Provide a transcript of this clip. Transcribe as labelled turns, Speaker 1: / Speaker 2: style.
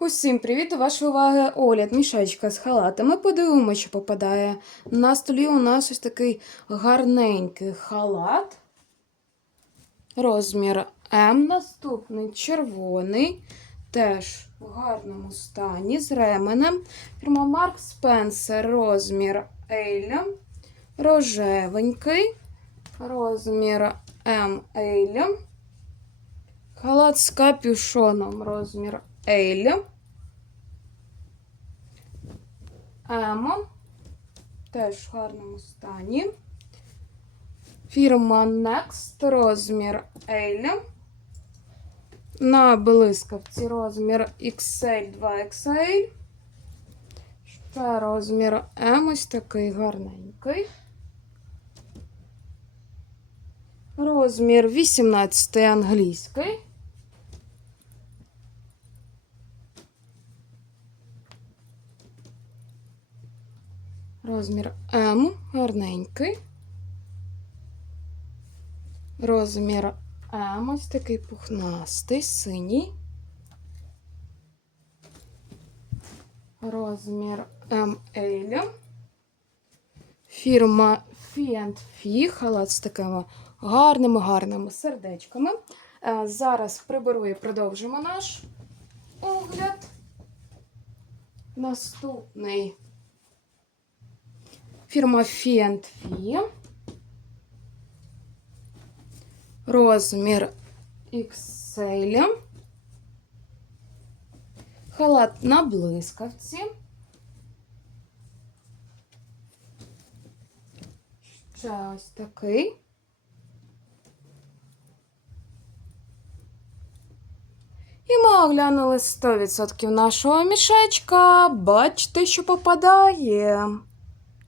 Speaker 1: Усім привіт! До вашої уваги огляд мішечка з халатами. Подивимося, що попадає. На столі у нас ось такий гарненький халат. Розмір М. Наступний червоний. Теж в гарному стані з ременем. Фірма Марк Спенсер. Розмір L. Рожевенький. Розмір М. L. Халат з капюшоном. Розмір L. Емо. Теж в гарному стані. Фірма Next. Розмір L. На блискавці розмір XL 2XL. Ще розмір М. Ось такий гарненький. Розмір 18 англійський. Розмір М гарненький. Розмір М ось такий пухнастий, синій. Розмір МЛ. Фірма Фі халат з такими гарними, гарними сердечками. Е, Зараз приберу і продовжимо наш огляд. Наступний фірма Фі. Розмір XL. Халат на блискавці. Ще ось такий. І ми оглянули 100% нашого мішечка. Бачите, що попадає.